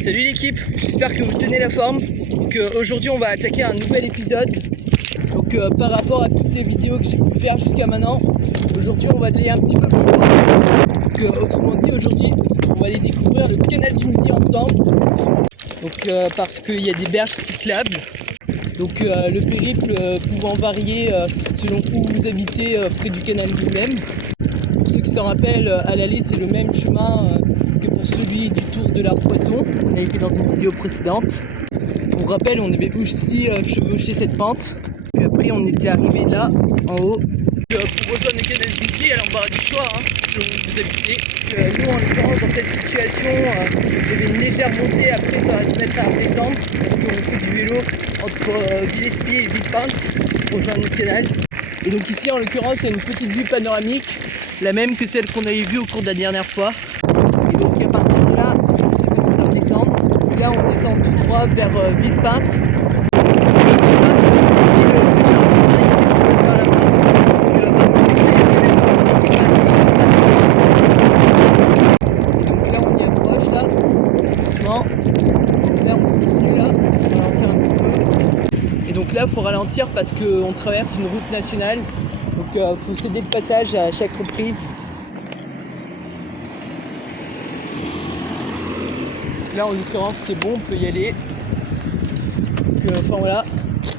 Salut l'équipe, j'espère que vous tenez la forme. Donc aujourd'hui on va attaquer un nouvel épisode. Donc par rapport à toutes les vidéos que j'ai pu faire jusqu'à maintenant, aujourd'hui on va aller un petit peu plus loin. Donc autrement dit, aujourd'hui on va aller découvrir le canal du Midi ensemble. Donc parce qu'il y a des berges cyclables. Donc le périple pouvant varier selon où vous habitez près du canal lui-même. Pour ceux qui s'en rappellent, à l'aller c'est le même chemin que pour celui du tour de la Poisson qu'on avait fait dans une vidéo précédente. Pour rappel, on avait aussi chevauché cette pente. Puis après on était arrivé là en haut. Pour rejoindre le canal du Midi, elle embarras du choix selon où vous habitez. Nous en l'occurrence dans cette situation, il y avait une légère montée, après ça va se mettre à redescendre parce qu'on fait du vélo entre Gillespie et Villepinte pour rejoindre le canal. Et donc ici en l'occurrence il y a une petite vue panoramique, la même que celle qu'on avait vue au cours de la dernière fois. Et donc à partir de là, ça commence à redescendre. Et là on descend tout droit vers Villepinte. Villepinte c'est une petite ville très charmante, il y a des choses à faire là-bas. Donc par contre c'est que là il y a le canal du Midi qui passe pas très loin. Et donc là on y approche là, doucement. Donc là on continue là, on va ralentir un petit peu. Et donc là il faut ralentir parce qu'on traverse une route nationale. Donc il faut céder le passage à chaque reprise. Là en l'occurrence c'est bon, on peut y aller. Donc enfin voilà.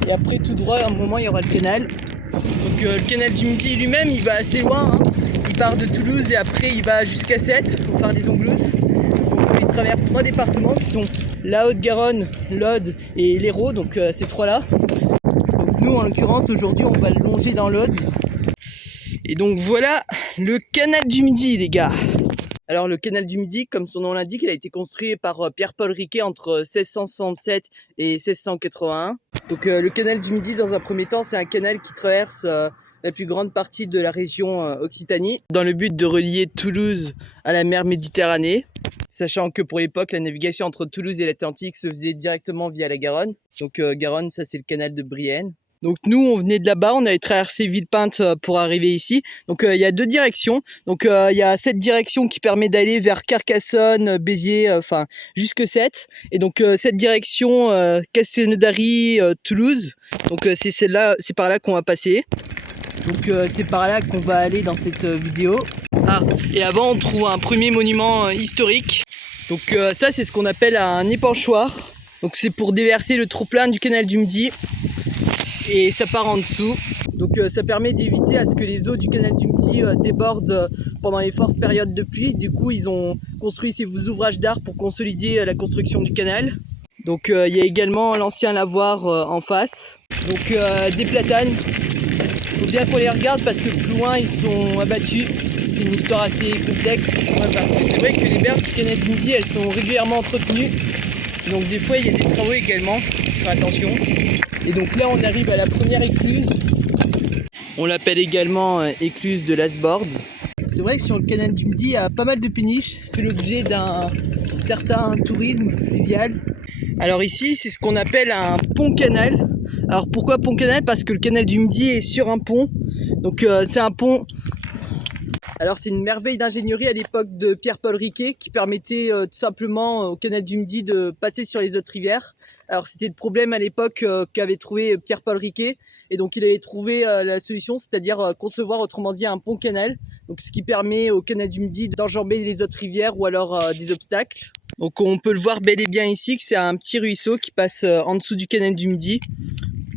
Et après tout droit à un moment il y aura le canal. Donc le canal du Midi lui-même il va assez loin. Il part de Toulouse et après il va jusqu'à Sète pour faire des Onglouses. Donc il traverse 3 départements qui sont la Haute-Garonne, l'Aude et l'Hérault, donc ces 3 là. Donc nous en l'occurrence aujourd'hui on va le longer dans l'Aude. Et donc voilà le canal du Midi les gars. Alors le canal du Midi, comme son nom l'indique, il a été construit par Pierre-Paul Riquet entre 1667 et 1681. Donc le canal du Midi dans un premier temps c'est un canal qui traverse la plus grande partie de la région Occitanie dans le but de relier Toulouse à la mer Méditerranée. Sachant que pour l'époque la navigation entre Toulouse et l'Atlantique se faisait directement via la Garonne. Donc Garonne ça c'est le canal de Brienne. Donc nous on venait de là-bas, on avait traversé Villepinte pour arriver ici. Donc il y a 2 directions. Donc il y a cette direction qui permet d'aller vers Carcassonne, Béziers, enfin jusque Sète. Et donc cette direction Castelnaudary, Toulouse. Donc c'est celle-là, c'est par là qu'on va passer. Donc c'est par là qu'on va aller dans cette vidéo. Ah, et avant on trouve un premier monument historique. Donc ça c'est ce qu'on appelle un épanchoir. Donc c'est pour déverser le trop-plein du canal du Midi. Et ça part en dessous. Donc ça permet d'éviter à ce que les eaux du canal du Midi débordent pendant les fortes périodes de pluie. Du coup ils ont construit ces ouvrages d'art pour consolider la construction du canal. Donc il y a également l'ancien lavoir en face. Donc des platanes. Il faut bien qu'on les regarde parce que plus loin ils sont abattus. C'est une histoire assez complexe. Ouais, parce que c'est vrai que les berges du canal du Midi elles sont régulièrement entretenues. Donc des fois il y a des travaux également. Faut faire attention. Et donc là on arrive à la première écluse. On l'appelle également écluse de Lasborde. C'est vrai que sur le canal du Midi il y a pas mal de péniches. C'est l'objet d'un certain tourisme fluvial. Alors ici c'est ce qu'on appelle un pont-canal. Alors pourquoi pont-canal? Parce que le canal du Midi est sur un pont. Donc c'est un pont. Alors c'est une merveille d'ingénierie à l'époque de Pierre-Paul Riquet qui permettait tout simplement au canal du Midi de passer sur les autres rivières. Alors c'était le problème à l'époque qu'avait trouvé Pierre-Paul Riquet et donc il avait trouvé la solution, c'est-à-dire concevoir autrement dit un pont-canal. Donc ce qui permet au canal du Midi d'enjamber les autres rivières ou alors des obstacles. Donc on peut le voir bel et bien ici que c'est un petit ruisseau qui passe en dessous du canal du Midi.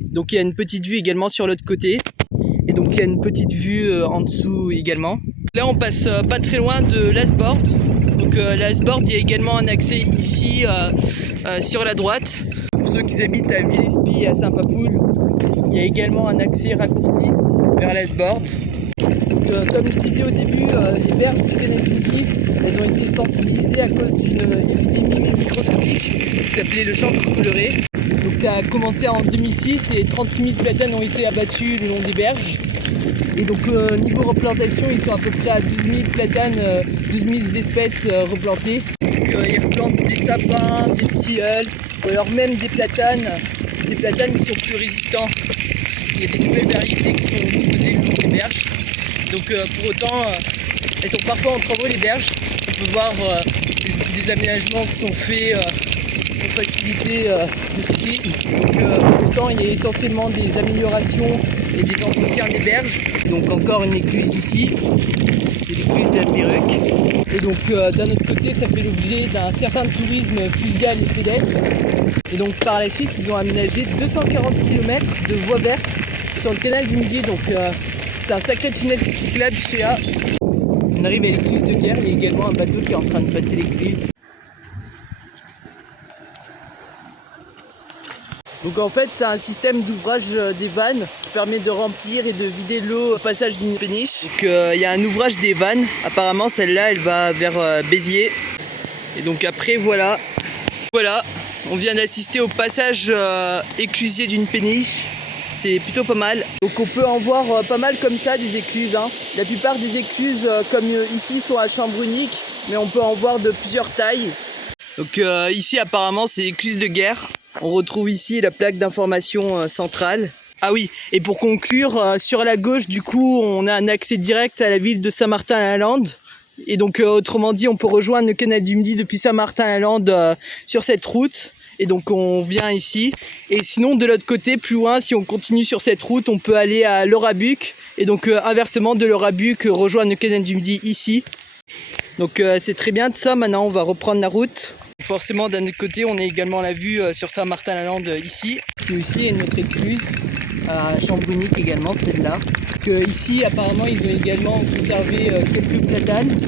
Donc il y a une petite vue également sur l'autre côté. Et donc il y a une petite vue en dessous également. Là on passe pas très loin de Lasborde. Donc Lasborde, il y a également un accès ici sur la droite. Pour ceux qui habitent à Villespie et à Saint-Papoul, il y a également un accès raccourci vers Lasborde. Donc comme je disais au début, les berges du canal du Midi, elles ont été sensibilisées à cause d'une épidémie microscopique qui s'appelait le chancre coloré. Donc ça a commencé en 2006 et 36 000 platanes ont été abattus le long des berges. Et donc niveau replantation, ils sont à peu près à 12 000 platanes, 12 000 espèces replantées. Donc ils replantent des sapins, des tilleuls, ou alors même des platanes qui sont plus résistants. Il y a des nouvelles variétés qui sont disposées le long des berges. Donc pour autant, elles sont parfois en travaux les berges. On peut voir des aménagements qui sont faits pour faciliter le cyclisme. Donc autant il y a essentiellement des améliorations et des entretiens des berges. Donc encore une écluse ici, c'est l'écluse de la Perruque. Et donc d'un autre côté ça fait l'objet d'un certain tourisme fluvial et pédestre. Et donc par la suite ils ont aménagé 240 km de voies vertes sur le canal du Midi. Donc c'est un sacré tunnel cyclable chez A. On arrive à l'écluse de Guerre, il y a également un bateau qui est en train de passer l'écluse. Donc en fait c'est un système d'ouvrage des vannes qui permet de remplir et de vider l'eau au passage d'une péniche. Donc il y a un ouvrage des vannes, apparemment celle-là elle va vers Béziers. Et donc après voilà, on vient d'assister au passage éclusier d'une péniche. C'est plutôt pas mal. Donc on peut en voir pas mal comme ça des écluses. La plupart des écluses comme ici sont à chambre unique, mais on peut en voir de plusieurs tailles. Donc ici apparemment c'est l'écluse de Guerre. On retrouve ici la plaque d'information centrale. Ah oui, et pour conclure, sur la gauche du coup on a un accès direct à la ville de Saint-Martin-la-Lande. Et donc autrement dit on peut rejoindre le canal du Midi depuis Saint-Martin-la-Lande sur cette route. Et donc on vient ici. Et sinon de l'autre côté, plus loin, si on continue sur cette route, on peut aller à Laurabuc. Et donc inversement de Laurabuc, rejoindre le canal du Midi ici. Donc c'est très bien de ça. Maintenant on va reprendre la route. Forcément d'un autre côté, on a également la vue sur Saint-Martin-la-Lande ici. C'est aussi notre écluse à chambre unique également, celle-là. Ici apparemment ils ont également conservé quelques platanes.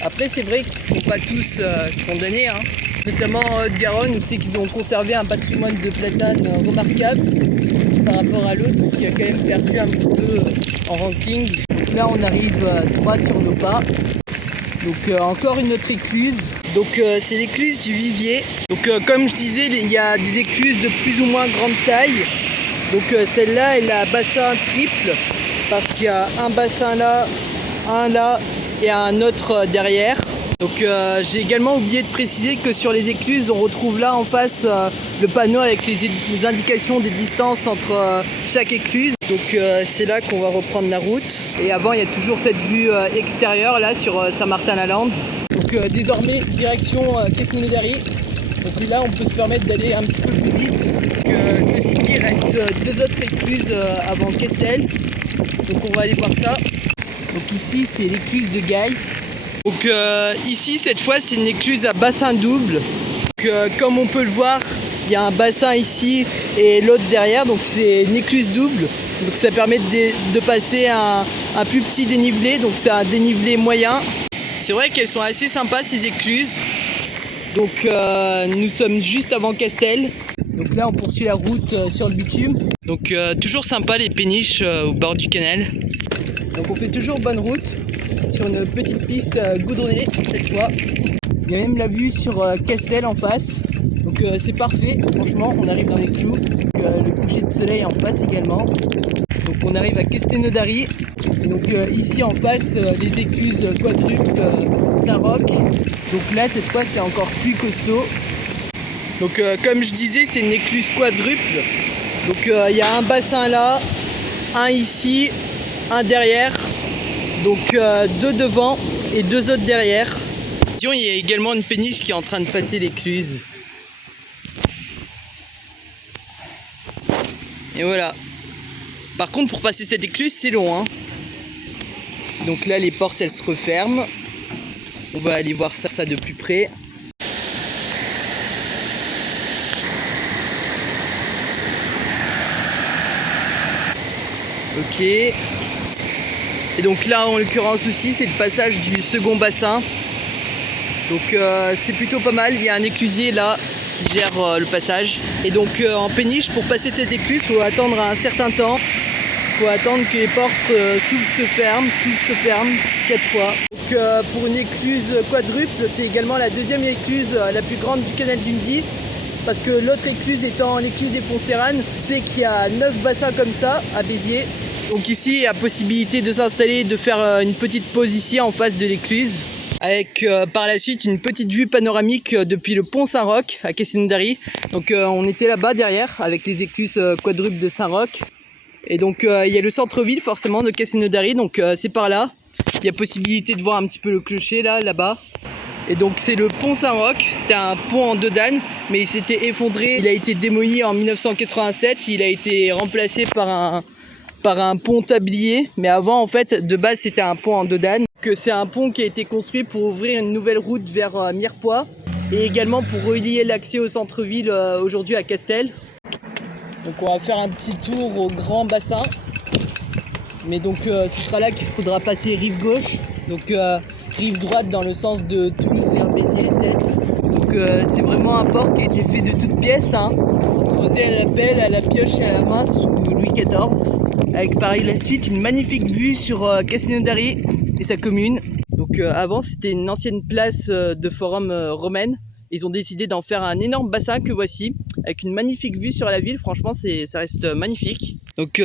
Après c'est vrai qu'ils ne sont pas tous condamnés, notamment en Haute-Garonne, on sait qu'ils ont conservé un patrimoine de platanes remarquable par rapport à l'autre qui a quand même perdu un petit peu en ranking. Donc là on arrive droit sur nos pas. Donc encore une autre écluse. Donc c'est l'écluse du Vivier. Donc comme je disais, il y a des écluses de plus ou moins grande taille. Donc celle-là elle a bassin triple parce qu'il y a un bassin là, un là et un autre derrière. Donc j'ai également oublié de préciser que sur les écluses on retrouve là en face le panneau avec les indications des distances entre chaque écluse. Donc c'est là qu'on va reprendre la route. Et avant il y a toujours cette vue extérieure là sur Saint-Martin-la-Lande. Donc désormais direction Castelnaudary. Donc là on peut se permettre d'aller un petit peu plus vite. Donc, ceci dit il reste deux autres écluses avant Castel. Donc on va aller voir ça. Donc ici c'est l'écluse de Gaille. Donc ici cette fois c'est une écluse à bassin double. Donc, comme on peut le voir, il y a un bassin ici et l'autre derrière, donc c'est une écluse double. Donc ça permet de passer un plus petit dénivelé, donc c'est un dénivelé moyen. C'est vrai qu'elles sont assez sympas ces écluses. Donc nous sommes juste avant Castel. Donc là on poursuit la route sur le bitume. Donc toujours sympa les péniches au bord du canal. Donc on fait toujours bonne route sur une petite piste goudronnée cette fois. Il y a même la vue sur Castel en face. Donc c'est parfait, franchement on arrive dans les clous. Donc, le coucher de soleil en face également. Donc on arrive à Castelnaudary. Et donc ici en face les écluses quadruples Saint-Roch. Donc là cette fois c'est encore plus costaud. Donc comme je disais c'est une écluse quadruple. Donc il y a un bassin là, un ici, un derrière. Donc deux devant et deux autres derrière. Il y a également une péniche qui est en train de passer l'écluse. Et voilà. Par contre pour passer cette écluse c'est long. Donc là les portes elles se referment. On va aller voir ça de plus près. Ok. Et donc là en l'occurrence aussi c'est le passage du second bassin. Donc c'est plutôt pas mal, il y a un éclusier là qui gère le passage. Et donc en péniche pour passer cette écluse il faut attendre un certain temps. Il faut attendre que les portes s'ouvrent, se ferment 4 fois. Donc pour une écluse quadruple c'est également la deuxième écluse la plus grande du canal du Midi. Parce que l'autre écluse étant l'écluse des Ponts-Séranes, c'est qu'il y a 9 bassins comme ça à Béziers. Donc ici il y a possibilité de s'installer, de faire une petite pause ici en face de l'écluse. Avec par la suite une petite vue panoramique depuis le pont Saint-Roch à Castelnaudary. Donc on était là-bas derrière avec les écluses quadruples de Saint-Roch. Et donc il y a le centre-ville forcément de Castelnaudary, donc c'est par là. Il y a possibilité de voir un petit peu le clocher là-bas. Et donc c'est le pont Saint-Roch, c'était un pont en 2 dames, mais il s'était effondré, il a été démoli en 1987, il a été remplacé par un pont tablier, mais avant en fait de base c'était un pont en 2 dames. C'est un pont qui a été construit pour ouvrir une nouvelle route vers Mirepoix et également pour relier l'accès au centre-ville aujourd'hui à Castel. Donc on va faire un petit tour au grand bassin, mais donc ce sera là qu'il faudra passer rive gauche, donc rive droite dans le sens de Toulouse vers Béziers 7. Donc c'est vraiment un port qui a été fait de toutes pièces, hein, creusé à la pelle, à la pioche et à la main sous Louis XIV, avec par la suite une magnifique vue sur Castelnaudary et sa commune. Donc avant c'était une ancienne place de forum romaine. Ils ont décidé d'en faire un énorme bassin que voici, avec une magnifique vue sur la ville. Franchement, ça reste magnifique. Donc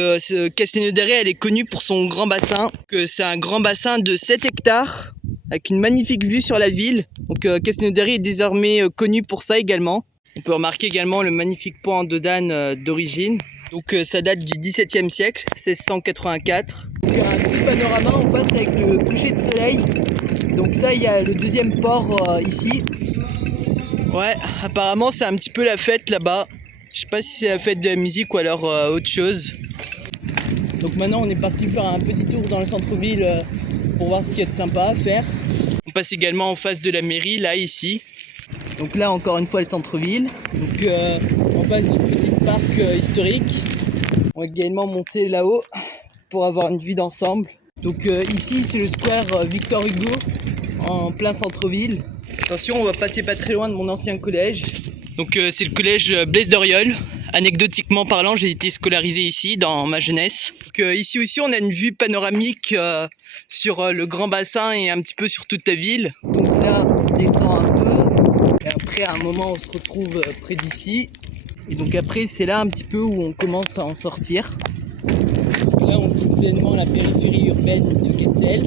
Castelnaudary, elle est connue pour son grand bassin. C'est un grand bassin de 7 hectares, avec une magnifique vue sur la ville. Donc Castelnaudary est désormais connu pour ça également. On peut remarquer également le magnifique pont en 2 dames d'origine. Donc ça date du XVIIe siècle, 1684. Il y a un petit panorama en face avec le coucher de soleil. Donc ça, il y a le deuxième port ici. Ouais, apparemment c'est un petit peu la fête là-bas. Je sais pas si c'est la fête de la musique ou alors autre chose. Donc maintenant on est parti faire un petit tour dans le centre-ville pour voir ce qu'il y a de sympa à faire. On passe également en face de la mairie, là, ici. Donc là encore une fois le centre-ville. Donc en face du petit parc historique. On va également monter là-haut pour avoir une vue d'ensemble. Donc ici c'est le square Victor Hugo en plein centre-ville. Attention, on va passer pas très loin de mon ancien collège. Donc c'est le collège Blaise d'Oriol. Anecdotiquement parlant, j'ai été scolarisé ici dans ma jeunesse. Donc ici aussi, on a une vue panoramique sur le grand bassin et un petit peu sur toute la ville. Donc là, on descend un peu. Et après, à un moment, on se retrouve près d'ici. Et donc après, c'est là un petit peu où on commence à en sortir. Donc là, on quitte pleinement la périphérie urbaine de Castel.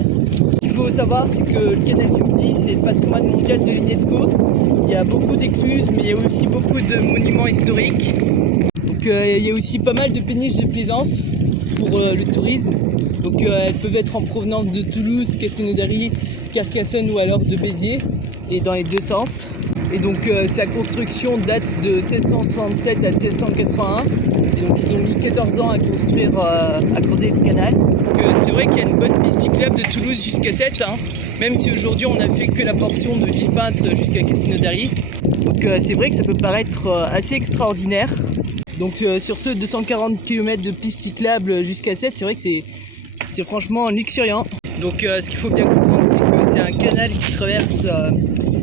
Ce qu'il faut savoir, c'est que le canal du Midi, c'est le patrimoine mondial de l'UNESCO. Il y a beaucoup d'écluses, mais il y a aussi beaucoup de monuments historiques. Donc il y a aussi pas mal de péniches de plaisance pour le tourisme. Donc elles peuvent être en provenance de Toulouse, Castelnaudary, Carcassonne ou alors de Béziers, et dans les deux sens. Et donc sa construction date de 1667 à 1681. Et donc ils ont mis 14 ans à construire, à creuser le canal. Donc c'est vrai qu'il y a une bonne piste cyclable de Toulouse jusqu'à 7, hein, même si aujourd'hui on n'a fait que la portion de Villepinte jusqu'à Castelnaudary. Donc c'est vrai que ça peut paraître assez extraordinaire. Donc sur ce 240 km de piste cyclable jusqu'à 7, c'est vrai que c'est franchement luxuriant. Donc ce qu'il faut bien comprendre, c'est que c'est un canal qui traverse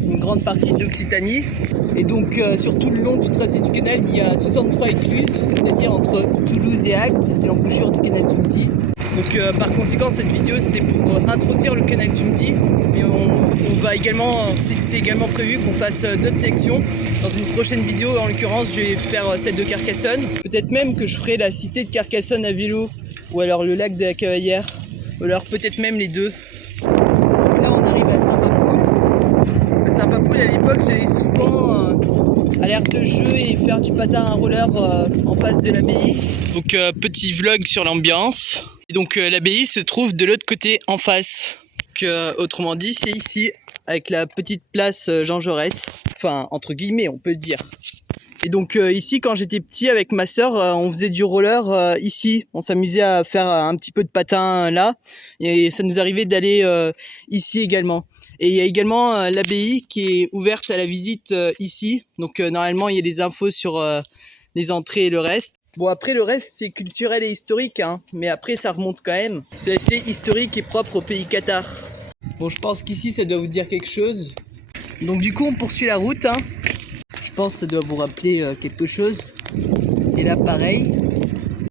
une grande partie de l'Occitanie. Et donc sur tout le long du tracé du canal, il y a 63 écluses, c'est-à-dire entre Toulouse et Agde, c'est l'embouchure du canal du Midi. Donc par conséquent, cette vidéo c'était pour introduire le canal du Midi, mais on va également, c'est également prévu qu'on fasse d'autres sections. Dans une prochaine vidéo, en l'occurrence, je vais faire celle de Carcassonne. Peut-être même que je ferai la cité de Carcassonne à vélo, ou alors le lac de la Cavalière, ou alors peut-être même les deux. Donc là, on arrive à Saint-Papoul. À Saint-Papoul, à l'époque, j'allais souvent à l'aire de jeu et faire du patin à roller en face de l'abbaye. Donc petit vlog sur l'ambiance. Et donc l'abbaye se trouve de l'autre côté en face. Donc, autrement dit, c'est ici, avec la petite place Jean Jaurès. Enfin, entre guillemets, on peut le dire. Et donc ici, quand j'étais petit avec ma sœur, on faisait du roller ici. On s'amusait à faire un petit peu de patin là. Et ça nous arrivait d'aller ici également. Et il y a également l'abbaye qui est ouverte à la visite ici. Donc normalement, il y a des infos sur les entrées et le reste. Bon, après le reste c'est culturel et historique, hein, mais après ça remonte quand même. C'est assez historique et propre au pays Qatar. Bon, je pense qu'ici ça doit vous dire quelque chose. Donc du coup on poursuit la route, hein. Je pense que ça doit vous rappeler quelque chose. Et là pareil.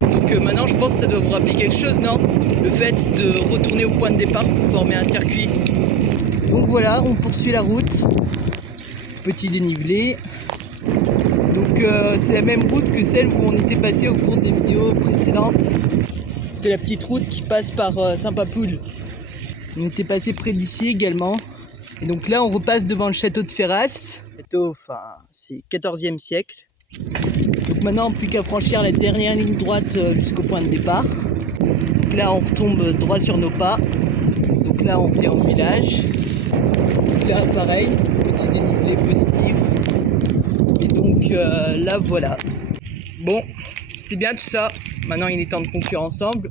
Donc maintenant je pense que ça doit vous rappeler quelque chose, non? Le fait de retourner au point de départ pour former un circuit. Donc voilà, on poursuit la route. Petit dénivelé. Donc c'est la même route que celle où on était passé au cours des vidéos précédentes. C'est la petite route qui passe par Saint-Papoul. On était passé près d'ici également. Et donc là on repasse devant le château de Ferrals. Château, enfin c'est 14e siècle. Donc maintenant plus qu'à franchir la dernière ligne droite jusqu'au point de départ. Donc là on retombe droit sur nos pas. Donc là on vient au village. dénivelé pareil, petit dénivelé positif. Et donc là voilà. Bon, c'était bien tout ça. Maintenant il est temps de conclure ensemble.